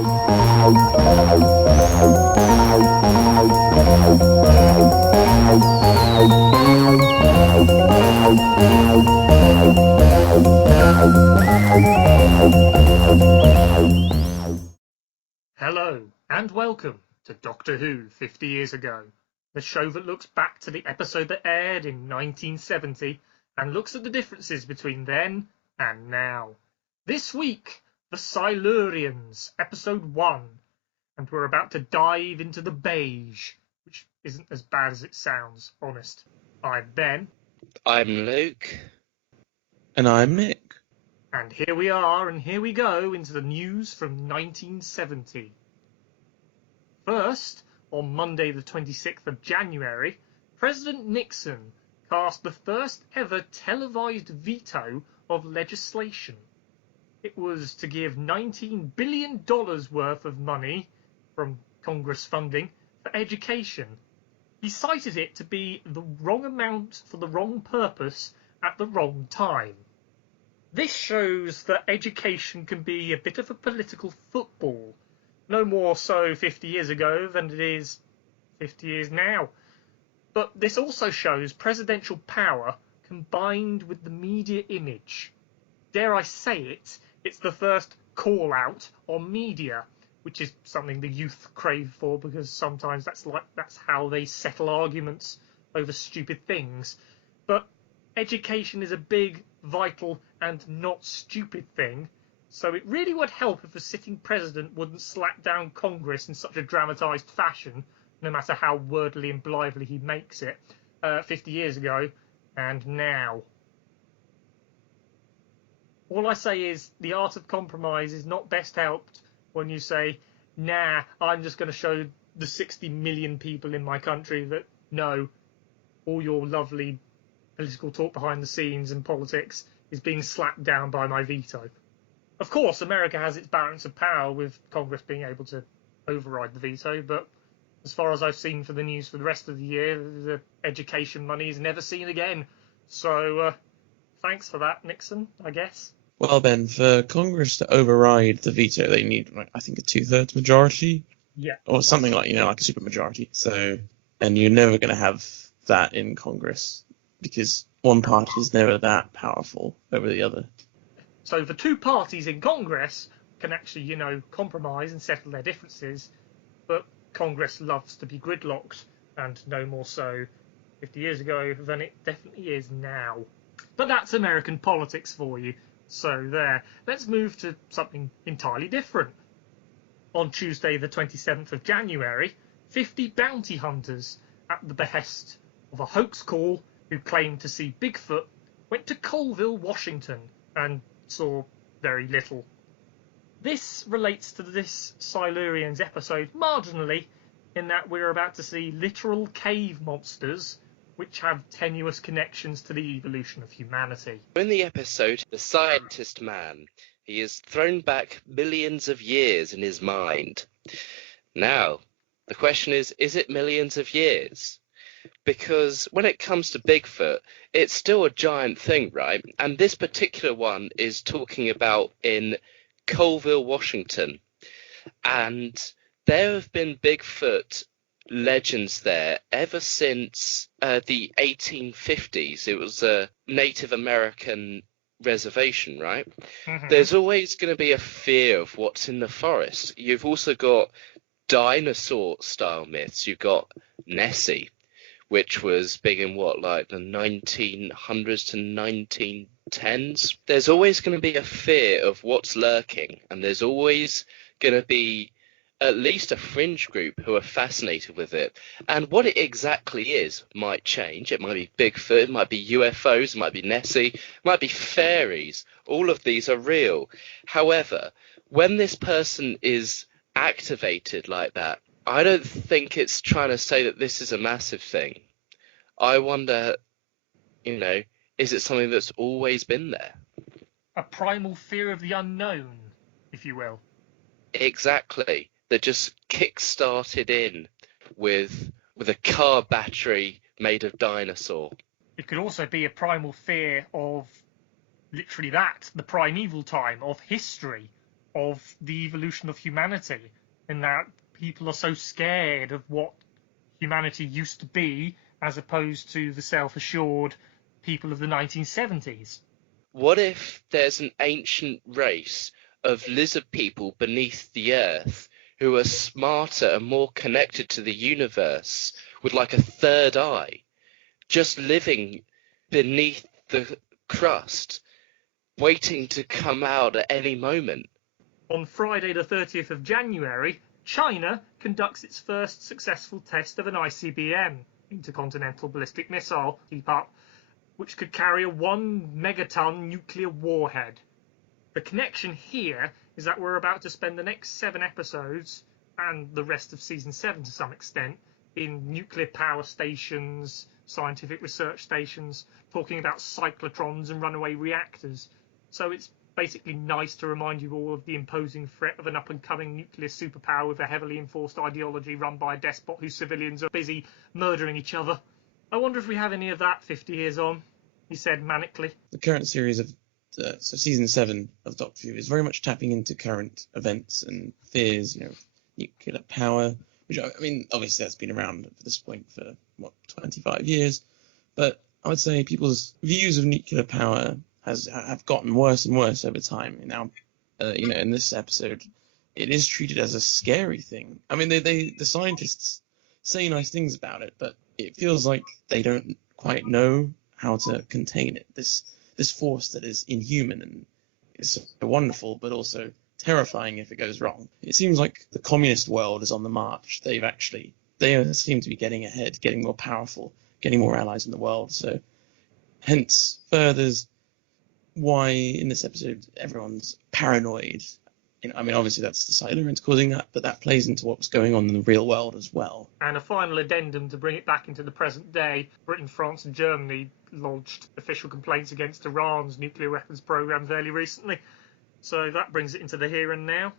Hello, and welcome to Doctor Who 50 Years Ago, the show that looks back to the episode that aired in 1970 and looks at the differences between then and now. This week, the Silurians, episode 1, and we're about to dive into the beige, which isn't as bad as it sounds, honest. I'm Ben. I'm Luke. And I'm Nick. And here we are, and here we go into the news from 1970. First, on Monday the 26th of January, President Nixon cast the first ever televised veto of legislation. It was to give $19 billion worth of money from Congress funding for education. He cited it to be the wrong amount for the wrong purpose at the wrong time. This shows that education can be a bit of a political football, no more so 50 years ago than it is 50 years now. But this also shows presidential power combined with the media image. Dare I say it, it's the first call-out on media, which is something the youth crave for because sometimes that's how they settle arguments over stupid things. But education is a big, vital and not stupid thing, so it really would help if a sitting president wouldn't slap down Congress in such a dramatised fashion, no matter how wordly and blithely he makes it, 50 years ago and now. All I say is the art of compromise is not best helped when you say, nah, I'm just going to show the 60 million people in my country that no, all your lovely political talk behind the scenes and politics is being slapped down by my veto. Of course, America has its balance of power with Congress being able to override the veto, but as far as I've seen for the news for the rest of the year, the education money is never seen again. So, thanks for that, Nixon, I guess. Well, Ben, for Congress to override the veto, they need, I think, a 2/3 majority. Yeah. Or something like, like a supermajority. So, and you're never going to have that in Congress because one party is never that powerful over the other. So the two parties in Congress can actually, compromise and settle their differences, but Congress loves to be gridlocked, and no more so 50 years ago than it definitely is now. But that's American politics for you. So there. Let's move to something entirely different. On Tuesday the 27th of January, 50 bounty hunters, at the behest of a hoax call who claimed to see Bigfoot, went to Colville, Washington, and saw very little. This relates to this Silurians episode marginally, in that we're about to see literal cave monsters which have tenuous connections to the evolution of humanity. In the episode, the scientist man, he is thrown back millions of years in his mind. Now, the question is it millions of years? Because when it comes to Bigfoot, it's still a giant thing, right? And this particular one is talking about in Colville, Washington. And there have been Bigfoot legends there ever since the 1850s. It was a Native American reservation, right? Mm-hmm. There's always going to be a fear of what's in the forest. You've also got dinosaur style myths. You've got Nessie, which was big in the 1900s to 1910s. There's always going to be a fear of what's lurking, and there's always going to be at least a fringe group who are fascinated with it. And what it exactly is might change. It might be Bigfoot, it might be UFOs, it might be Nessie, it might be fairies. All of these are real. However, when this person is activated like that, I don't think it's trying to say that this is a massive thing. I wonder, is it something that's always been there? A primal fear of the unknown, if you will. Exactly. That just kick-started in with a car battery made of dinosaur. It could also be a primal fear of literally that, the primeval time of history, of the evolution of humanity, in that people are so scared of what humanity used to be as opposed to the self-assured people of the 1970s. What if there's an ancient race of lizard people beneath the earth who are smarter and more connected to the universe, with like a third eye, just living beneath the crust, waiting to come out at any moment? On Friday the 30th of January, China conducts its first successful test of an ICBM, intercontinental ballistic missile, keep up, which could carry a 1 megaton nuclear warhead. The connection here is that we're about to spend the next 7 episodes, and the rest of season 7 to some extent, in nuclear power stations, scientific research stations, talking about cyclotrons and runaway reactors. So it's basically nice to remind you all of the imposing threat of an up-and-coming nuclear superpower with a heavily enforced ideology run by a despot whose civilians are busy murdering each other. I wonder if we have any of that 50 years on, he said manically. The current series of so season 7 of Doctor Who is very much tapping into current events and fears, nuclear power, which, I mean, obviously that's been around at this point for, 25 years, but I would say people's views of nuclear power have gotten worse and worse over time. Now, in this episode, it is treated as a scary thing. I mean, the scientists say nice things about it, but it feels like they don't quite know how to contain it. This force that is inhuman and is so wonderful, but also terrifying if it goes wrong. It seems like the communist world is on the march. They seem to be getting ahead, getting more powerful, getting more allies in the world. So, hence, furthers why in this episode everyone's paranoid. I mean, obviously that's the Silurians causing that, but that plays into what's going on in the real world as well. And a final addendum to bring it back into the present day: Britain, France, and Germany lodged official complaints against Iran's nuclear weapons program fairly recently. So that brings it into the here and now.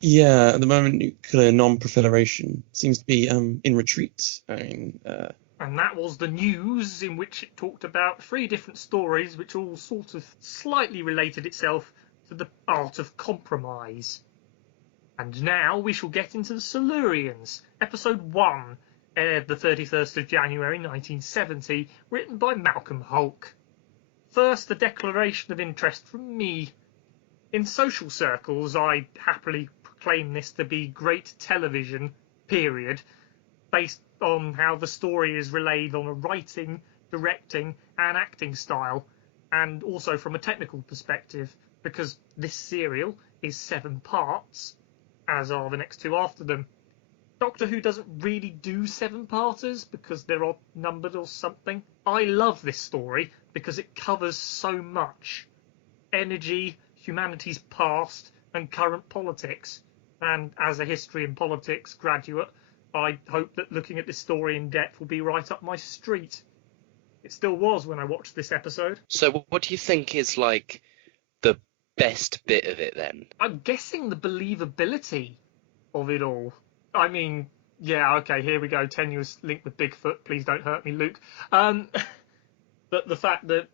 Yeah, at the moment, nuclear non-proliferation seems to be in retreat. I mean, and that was the news, in which it talked about 3 different stories which all sort of slightly related itself to the art of compromise. And now we shall get into the Silurians. Episode 1, aired the 31st of January 1970, written by Malcolm Hulke. First, a declaration of interest from me. In social circles, I happily proclaim this to be great television, period, based on how the story is relayed on a writing, directing, and acting style, and also from a technical perspective, because this serial is 7 parts, as are the next 2 after them. Doctor Who doesn't really do 7-parters because they're odd numbered or something. I love this story because it covers so much. Energy, humanity's past, and current politics. And as a history and politics graduate, I hope that looking at this story in depth will be right up my street. It still was when I watched this episode. So what do you think is, like, the best bit of it, then? I'm guessing the believability of it all. I mean, yeah, okay, here we go. Tenuous link with Bigfoot. Please don't hurt me, Luke. But the fact that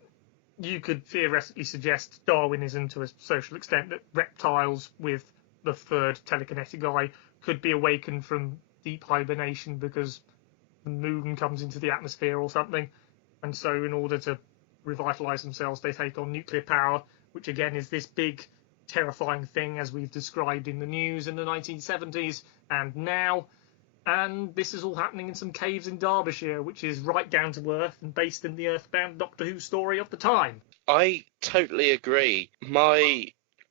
you could theoretically suggest Darwinism to a social extent, that reptiles with the 3rd telekinetic eye could be awakened from deep hibernation because the moon comes into the atmosphere or something, and so in order to revitalise themselves they take on nuclear power, which again is this big terrifying thing as we've described in the news in the 1970s and now. And this is all happening in some caves in Derbyshire, which is right down to earth and based in the earthbound Doctor Who story of the time. I totally agree. My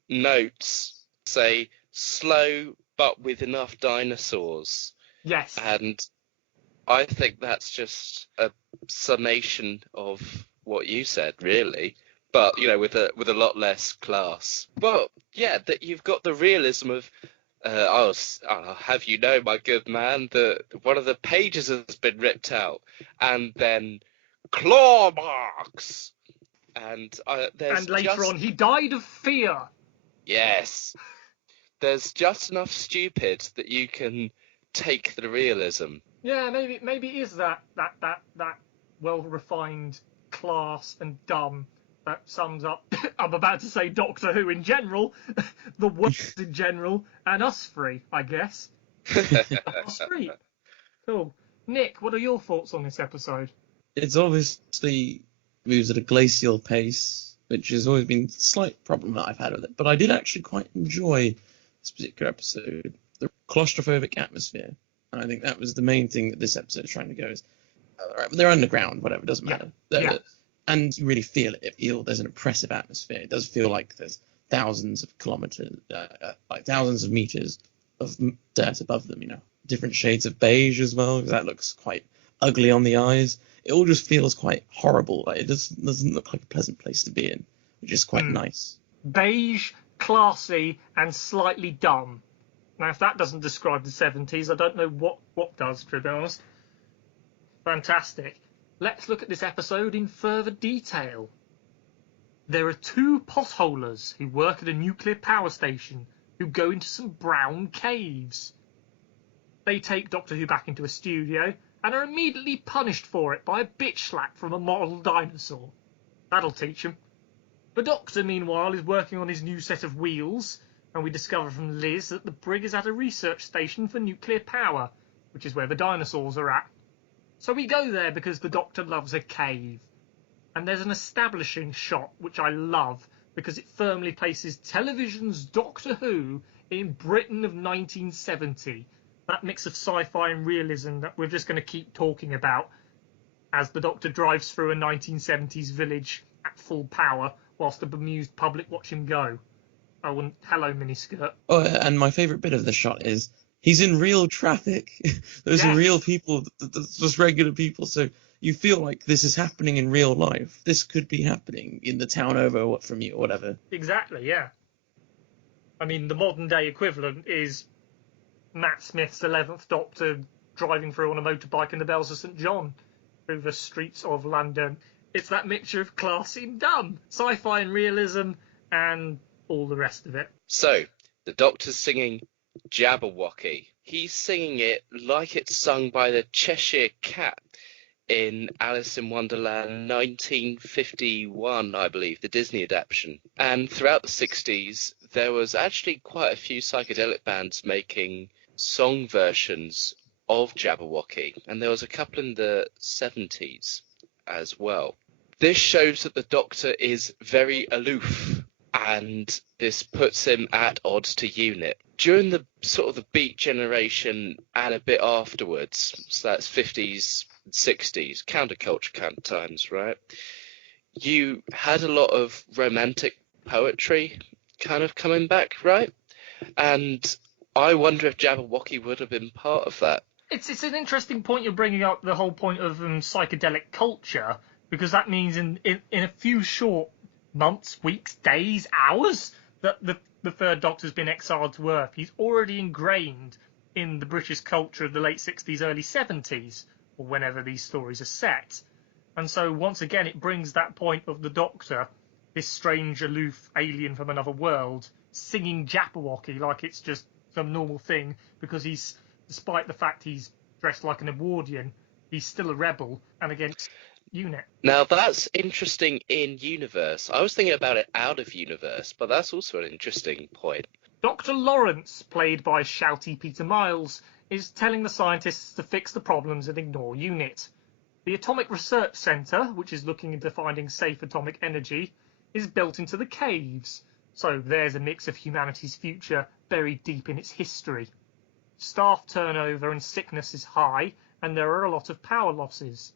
notes say slow but with enough dinosaurs. Yes. And I think that's just a summation of what you said, really. But, with a lot less class. But, yeah, that you've got the realism of, I'll have you know, my good man, that one of the pages has been ripped out. And then claw marks. And later on, he died of fear. Yes. There's just enough stupid that you can take the realism. Yeah, maybe it is that well refined class and dumb That sums up, I'm about to say Doctor Who in general, the world in general, and us three, I guess. Us three. Cool. Nick, what are your thoughts on this episode? It's obviously moves at a glacial pace, which has always been a slight problem that I've had with it. But I did actually quite enjoy this particular episode, the claustrophobic atmosphere. And I think that was the main thing that this episode is trying to go is, they're underground, whatever, doesn't matter. Yeah. And you really feel it. There's an oppressive atmosphere. It does feel like there's thousands of kilometers, like thousands of meters of dirt above them, different shades of beige as well, because that looks quite ugly on the eyes. It all just feels quite horrible. Like, it doesn't look like a pleasant place to be in, which is quite nice. Beige, classy, and slightly dumb. Now, if that doesn't describe the 70s, I don't know what does, to be honest. Fantastic. Let's look at this episode in further detail. There are two potholers who work at a nuclear power station who go into some brown caves. They take Doctor Who back into a studio and are immediately punished for it by a bitch slap from a model dinosaur. That'll teach them. The Doctor, meanwhile, is working on his new set of wheels, and we discover from Liz that the brig is at a research station for nuclear power, which is where the dinosaurs are at. So we go there because the Doctor loves a cave. And there's an establishing shot, which I love, because it firmly places television's Doctor Who in Britain of 1970. That mix of sci-fi and realism that we're just going to keep talking about as the Doctor drives through a 1970s village at full power whilst the bemused public watch him go. Oh, and hello, miniskirt. Oh, and my favourite bit of the shot is he's in real traffic. Those are real people, just regular people. So you feel like this is happening in real life. This could be happening in the town over from you or whatever. Exactly, yeah. I mean, the modern day equivalent is Matt Smith's 11th Doctor driving through on a motorbike in the bells of St. John through the streets of London. It's that mixture of classy and dumb, sci-fi and realism, and all the rest of it. So, the Doctor's singing Jabberwocky. He's singing it like it's sung by the Cheshire Cat in Alice in Wonderland 1951, I believe, the Disney adaptation. And throughout the 60s, there was actually quite a few psychedelic bands making song versions of Jabberwocky, and there was a couple in the 70s as well. This shows that the Doctor is very aloof, and this puts him at odds to UNIT. During the sort of the Beat generation and a bit afterwards, so that's 50s, 60s, counterculture kind of times, right? You had a lot of romantic poetry kind of coming back, right? And I wonder if Jabberwocky would have been part of that. It's an interesting point you're bringing up, the whole point of psychedelic culture, because that means in a few short months, weeks, days, hours that the Third Doctor's been exiled to Earth. He's already ingrained in the British culture of the late 60s, early 70s, or whenever these stories are set. And so once again, it brings that point of the Doctor, this strange, aloof alien from another world, singing Jabberwocky like it's just some normal thing, because he's, despite the fact he's dressed like an Edwardian, he's still a rebel and against UNIT. Now, that's interesting in universe. I was thinking about it out of universe, but that's also an interesting point. Dr. Lawrence, played by shouty Peter Miles, is telling the scientists to fix the problems and ignore UNIT. The Atomic Research Centre, which is looking into finding safe atomic energy, is built into the caves. So there's a mix of humanity's future buried deep in its history. Staff turnover and sickness is high, and there are a lot of power losses.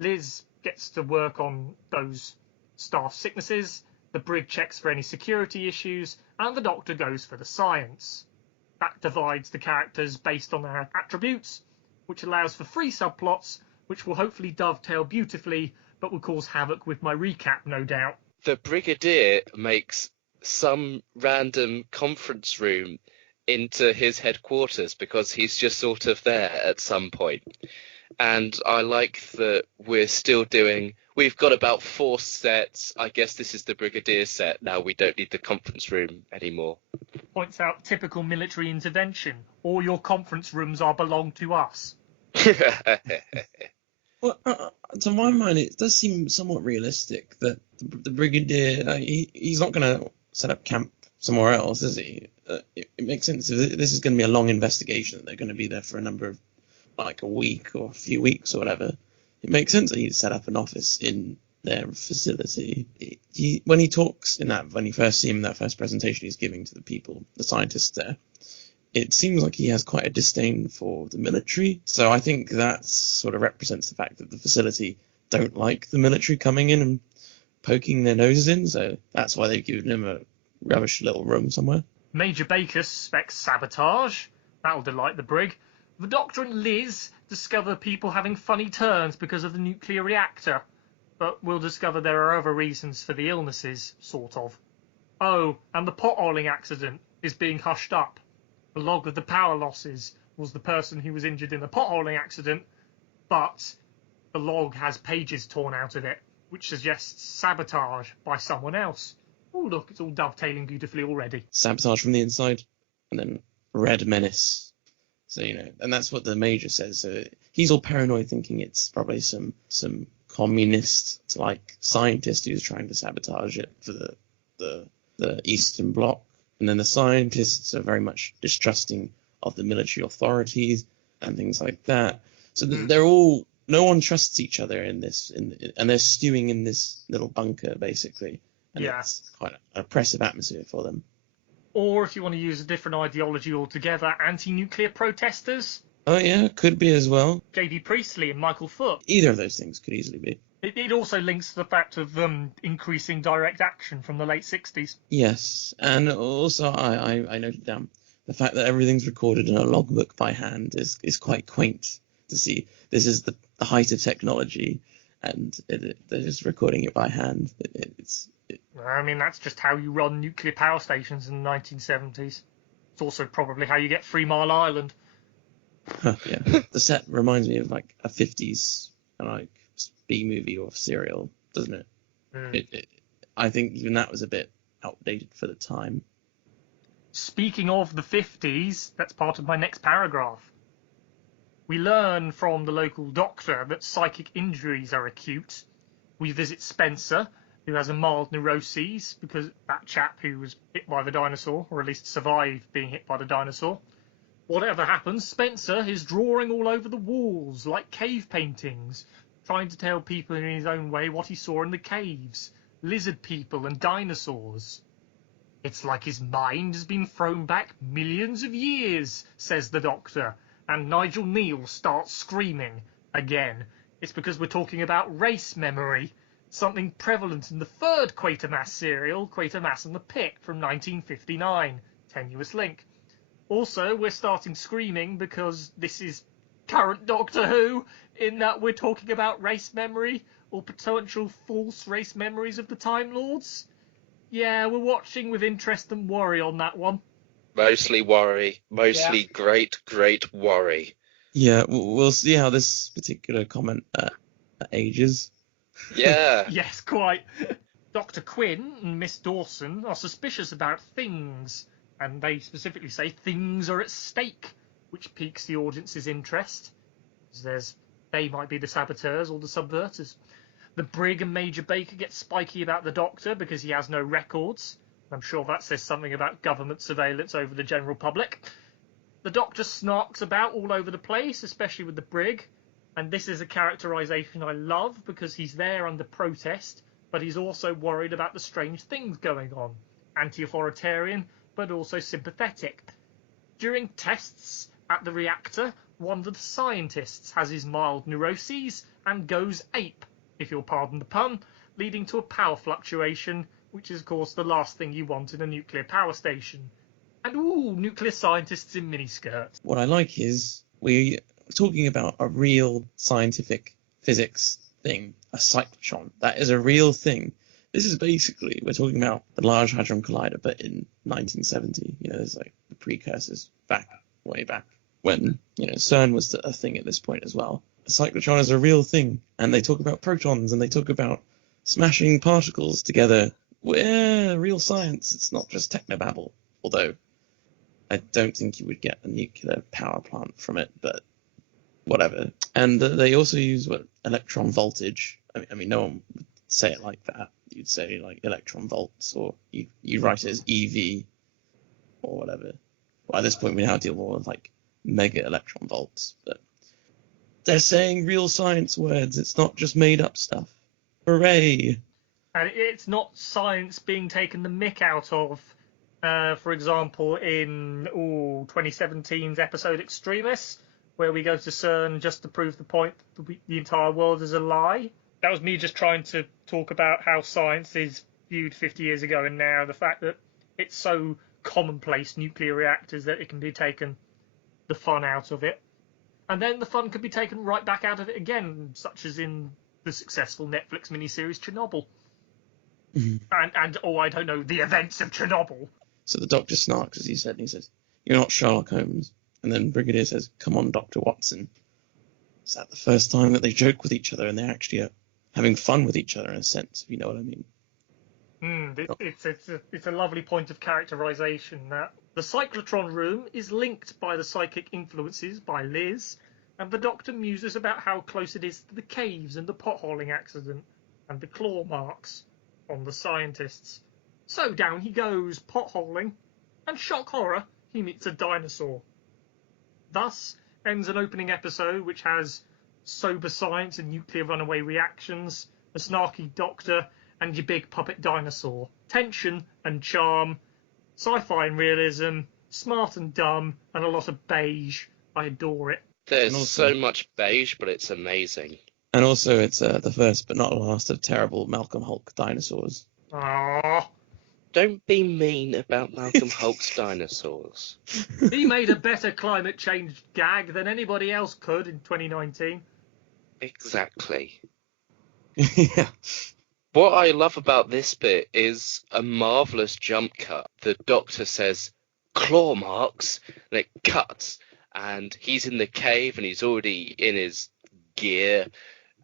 Liz gets to work on those staff sicknesses, the brig checks for any security issues, and the Doctor goes for the science. That divides the characters based on their attributes, which allows for 3 subplots, which will hopefully dovetail beautifully, but will cause havoc with my recap, no doubt. The Brigadier makes some random conference room into his headquarters because he's just sort of there at some point. And I like that we've got about 4 sets. I guess this is the Brigadier set. Now we don't need the conference room anymore. Points out typical military intervention. All your conference rooms belong to us. Well, to my mind, it does seem somewhat realistic that the brigadier, he's not going to set up camp somewhere else, is he? It makes sense. If this is going to be a long investigation, that they're going to be there for a number of, like, a week or a few weeks or whatever. It makes sense that he'd set up an office in their facility. When he talks when you first see him in that first presentation he's giving to the people, the scientists there, it seems like he has quite a disdain for the military. So I think that sort of represents the fact that the facility don't like the military coming in and poking their noses in. So that's why they've given him a rubbish little room somewhere. Major Baker suspects sabotage. That'll delight the brig. The Doctor and Liz discover people having funny turns because of the nuclear reactor, but we'll discover there are other reasons for the illnesses, sort of. Oh, and the potholing accident is being hushed up. The log of the power losses was the person who was injured in the potholing accident, but the log has pages torn out of it, which suggests sabotage by someone else. Oh, look, it's all dovetailing beautifully already. Sabotage from the inside, and then Red Menace. So, and that's what the Major says. So he's all paranoid, thinking it's probably some communist, like, scientist who's trying to sabotage it for the Eastern Bloc. And then the scientists are very much distrusting of the military authorities and things like that. So they're all, no one trusts each other in this, and they're stewing in this little bunker, basically. And it's quite an oppressive atmosphere for them. Or, if you want to use a different ideology altogether, anti-nuclear protesters. Oh yeah, could be as well. J.B. Priestley and Michael Foot. Either of those things could easily be. It also links to the fact of increasing direct action from the late 60s. Yes, and also I noted down the fact that everything's recorded in a logbook by hand is quite quaint to see. This is the height of technology, and they're just recording it by hand. I mean, that's just how you run nuclear power stations in the 1970s. It's also probably how you get 3 Mile Island. Yeah, the set reminds me of like a 50s like B-movie or serial, doesn't it? I think even that was a bit outdated for the time. Speaking of the 50s, that's part of my next paragraph. We learn from the local doctor that psychic injuries are acute. We visit Spencer, who has a mild neuroses because that chap who was hit by the dinosaur, or at least survived being hit by the dinosaur. Whatever happens, Spencer is drawing all over the walls like cave paintings, trying to tell people in his own way what he saw in the caves, lizard people and dinosaurs. It's like his mind has been thrown back millions of years, says the doctor, and Nigel Neal starts screaming again. It's because we're talking about race memory, something prevalent in the third Quatermass serial, Quatermass and the Pit, from 1959. Tenuous link. Also, we're starting screaming because this is current Doctor Who, in that we're talking about race memory, or potential false race memories of the Time Lords. Yeah, we're watching with interest and worry on that one. Mostly worry. Mostly great worry. Yeah, we'll see how this particular comment ages. Yeah. Yes, quite. Dr. Quinn and Miss Dawson are suspicious about things, and they specifically say things are at stake, which piques the audience's interest. They might be the saboteurs or the subverters. The brig and Major Baker get spiky about the Doctor because he has no records. I'm sure that says something about government surveillance over the general public. The Doctor snarks about all over the place, especially with the brig, and this is a characterisation I love because he's there under protest, but he's also worried about the strange things going on. Anti-authoritarian, but also sympathetic. During tests at the reactor, one of the scientists has his mild neuroses and goes ape, if you'll pardon the pun, leading to a power fluctuation, which is, of course, the last thing you want in a nuclear power station. And, nuclear scientists in miniskirts. What I like is we're talking about a real scientific physics thing, a cyclotron. That is a real thing. This is basically, we're talking about the Large Hadron Collider, but in 1970. There's like the precursors way back, when, CERN was a thing at this point as well. A cyclotron is a real thing, and they talk about protons, and they talk about smashing particles together. Real science. It's not just technobabble, although I don't think you would get a nuclear power plant from it, but whatever. And they also use electron voltage. I mean, no one would say it like that. You'd say like electron volts, or you write it as EV or whatever. Well, at this point, we now deal more with like mega electron volts. But they're saying real science words. It's not just made up stuff. Hooray! And it's not science being taken the mick out of. For example, in 2017's episode Extremis, where we go to CERN just to prove the point that the entire world is a lie. That was me just trying to talk about how science is viewed 50 years ago and now, the fact that it's so commonplace, nuclear reactors, that it can be taken the fun out of it. And then the fun could be taken right back out of it again, such as in the successful Netflix miniseries Chernobyl. And I don't know, the events of Chernobyl. So the doctor snarks, as he said, and he says, "You're not Sherlock Holmes." And then Brigadier says, "Come on, Dr. Watson." Is that the first time that they joke with each other and they're actually having fun with each other in a sense, if you know what I mean? It's a lovely point of characterization that the cyclotron room is linked by the psychic influences by Liz, and the Doctor muses about how close it is to the caves and the potholing accident and the claw marks on the scientists. So down he goes, potholing, and shock horror, he meets a dinosaur. Thus ends an opening episode which has sober science and nuclear runaway reactions, a snarky doctor, and your big puppet dinosaur. Tension and charm, sci-fi and realism, smart and dumb, and a lot of beige. I adore it. There's so much beige, but it's amazing. And also, it's the first but not last of terrible Malcolm Hulk dinosaurs. Aww. Don't be mean about Malcolm Hulk's dinosaurs. He made a better climate change gag than anybody else could in 2019. Exactly. Yeah. What I love about this bit is a marvellous jump cut. The Doctor says, "claw marks," and it cuts, and he's in the cave and he's already in his gear,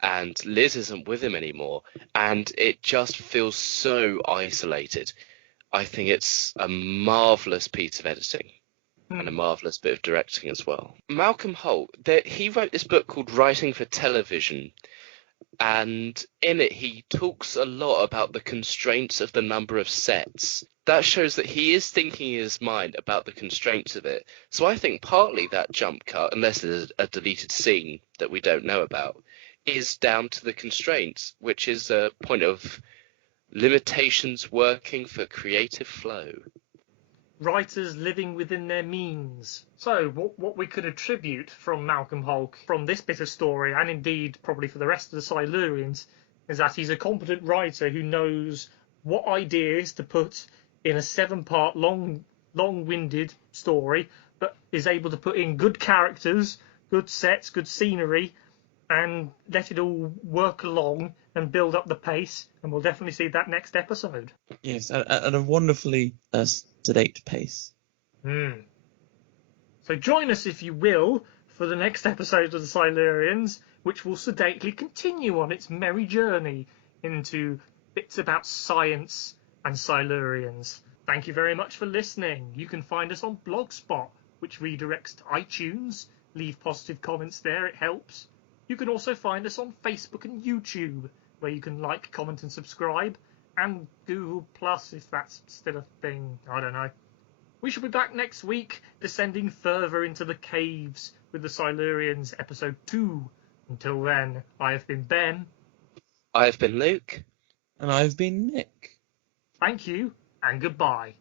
and Liz isn't with him anymore, and it just feels so isolated. I think it's a marvellous piece of editing and a marvellous bit of directing as well. Malcolm Holt, he wrote this book called Writing for Television, and in it he talks a lot about the constraints of the number of sets. That shows that he is thinking in his mind about the constraints of it. So I think partly that jump cut, unless there's a deleted scene that we don't know about, is down to the constraints, which is a point of limitations working for creative flow. Writers living within their means. So, what we could attribute from Malcolm Hulk, from this bit of story, and indeed probably for the rest of the Silurians, is that he's a competent writer who knows what ideas to put in a 7-part long-winded story, but is able to put in good characters, good sets, good scenery, and let it all work along and build up the pace, and we'll definitely see that next episode. Yes, at a wonderfully sedate pace. So join us, if you will, for the next episode of the Silurians, which will sedately continue on its merry journey into bits about science and Silurians. Thank you very much for listening. You can find us on Blogspot, which redirects to iTunes. Leave positive comments there, it helps. You can also find us on Facebook and YouTube, where you can like, comment and subscribe, and Google Plus if that's still a thing, I don't know. We shall be back next week, descending further into the caves with the Silurians, episode 2. Until then, I have been Ben. I have been Luke. And I've been Nick. Thank you, and goodbye.